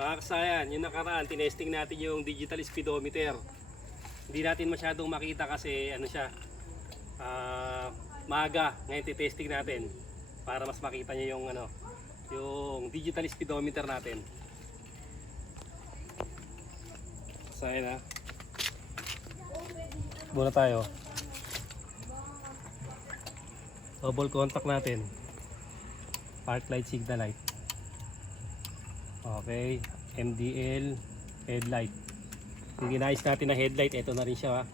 Mga kasayan, yung nakaraan, tinesting natin yung digital speedometer. Hindi natin masyadong makita kasi ano siya, maaga. Ngayon titesting natin para mas makita nyo yung, yung digital speedometer natin. Kasayan ha. Muna tayo. Double contact natin. Park light, signal light. Okay, MDL, headlight. Yung ginayos natin na headlight, ito na rin siya.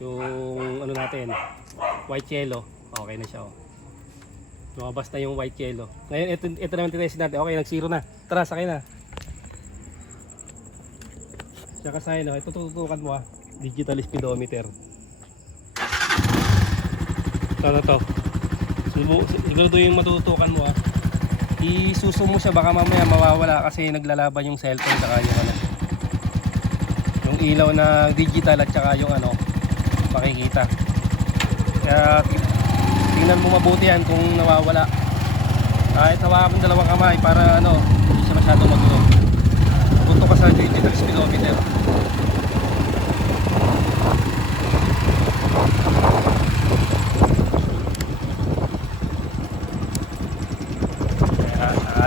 Yung ano natin, white yellow, okay na siya. Lumabas na yung white yellow. Ngayon, ito naman titest natin. Okay, nag-zero na. Tara, sakay na. Tsaka sa'yo, ito tututukan mo digital speedometer. Ito na to. Siguro yung matutukan mo isuso mo siya, baka mamaya mawawala kasi naglalaban yung cellphone saka yung ilaw na digital at saka yung makikita. Kaya tingnan mo mabuti yan kung nawawala. Kahit hawakan mo dalawang kamay para hindi siya masyadong magulo. Tutok ka sa digital speedometer.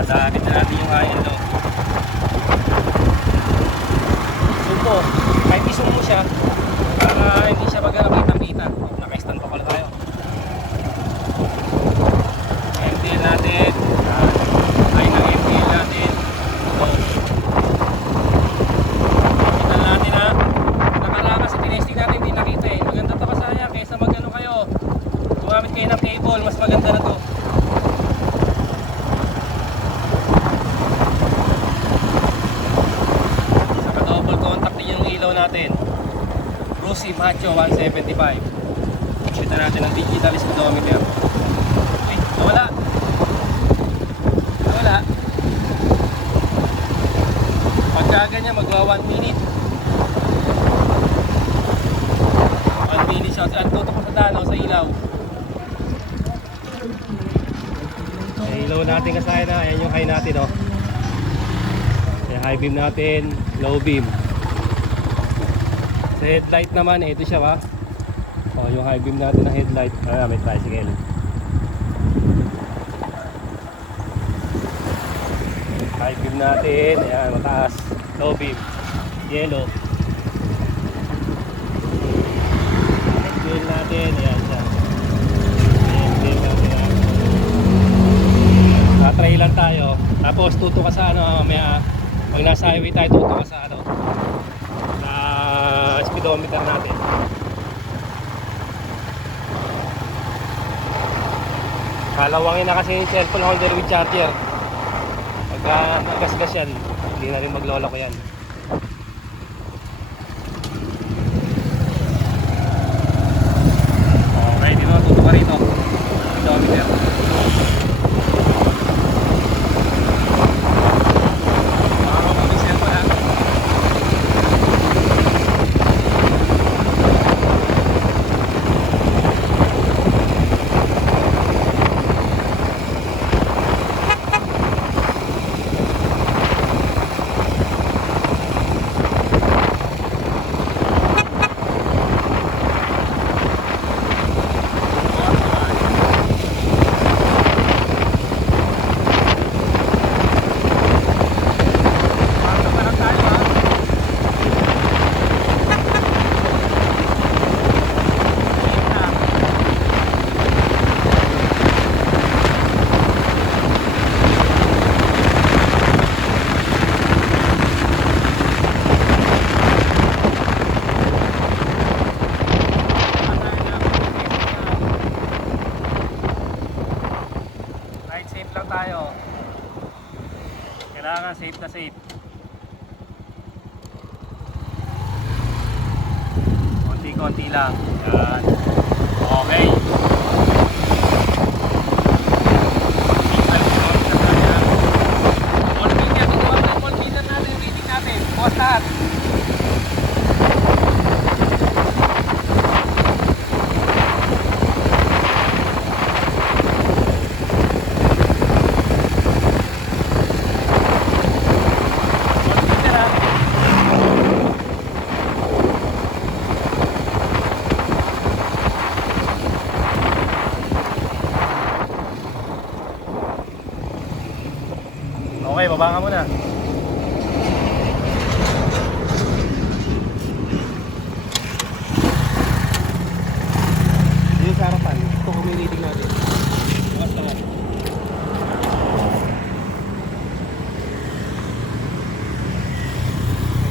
Daanin na natin yung high and low. Supo, kahit isong mo siya para hindi siya magkakita-kita. Naka-stand pa pala tayo. MDL natin, high na MDL natin. Low. Kita natin nakaranga sa tinesting natin hindi nakita Maganda to kasaya kaysa kayo gumamit kayo ng cable, mas maganda na to. Natin Rusi Macho 175. Kita natin ang digital speedometer. Uy, nawala. Pagka ganyan magwa 1 minute. 1 minute siya. At tutok ko sa dalaw sa ilaw. Sa ilaw natin kasaya na. Ayan yung high natin Ayan, high beam natin, low beam. Sa headlight naman, ito siya yung high beam natin na headlight. May tricycle. High beam natin, ayan, mataas. Low beam, yellow. MDL natin, ayan siya. MDL natin. Try lang tayo. Tapos tuto ka sa mamaya. Pag nasa highway tayo, tuto ka sa speedometer natin. Kalawangin na kasi yung cellphone holder with charger. Pagka nagasgas yan, hindi na rin maglolo ko yan. Okay, di ba tuto ka rito speedometer. Kailangan safe na safe. Konti-konti lang. Yan. Okay. Voltmeter natin, reading natin. Postat. baba ka muna. Dito sa harapan. Ito kung may reading natin. Bukas lahat.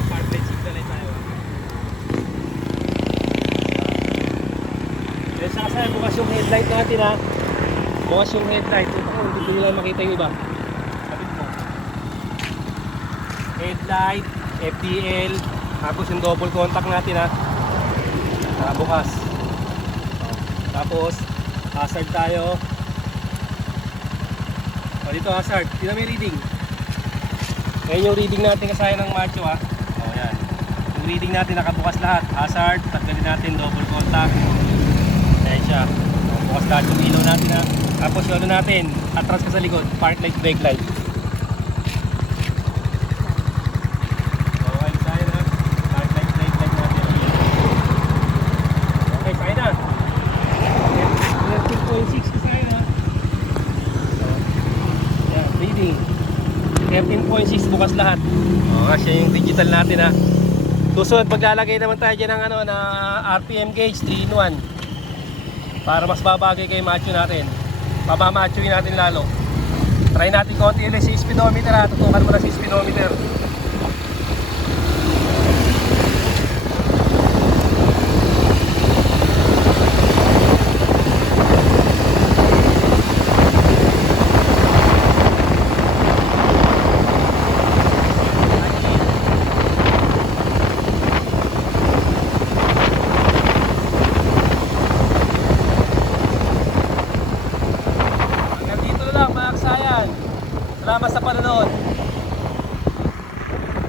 Part plate signal ay tayo. Then sa kasaya, bukas yung headlight natin ha. Bukas yung headlight. Ito ko, hindi ko nila makita yung iba. Sabit mo. Headlight, FTL, tapos yung double contact natin ha. Bukas. Tapos, hazard tayo. O dito hazard, dito may reading. Ayan yung reading natin kasaya ng macho ha. O yan. Yung reading natin nakabukas lahat. Hazard, taggalin natin double contact. Ayan siya. O, bukas lahat yung ilaw natin ha. Tapos yung ano natin, atras ka sa likod, park light, brake light. Okay, kasaya na. Park light, brake light natin. Okay, kasaya na. 13.6 kasaya na. Ayan, reading. 13.6 bukas lahat. O, siya yung digital natin ha. Susunod, maglalagay naman tayo dyan ng ano, na RPM gauge 3-in-1 para mas babagay kay macho natin. Babamachoin natin lalo. Try natin konti ulit si speedometer ha. Tutukan mo na si speedometer. Hanggang dito lang mga aksayan. Salamat sa panonood.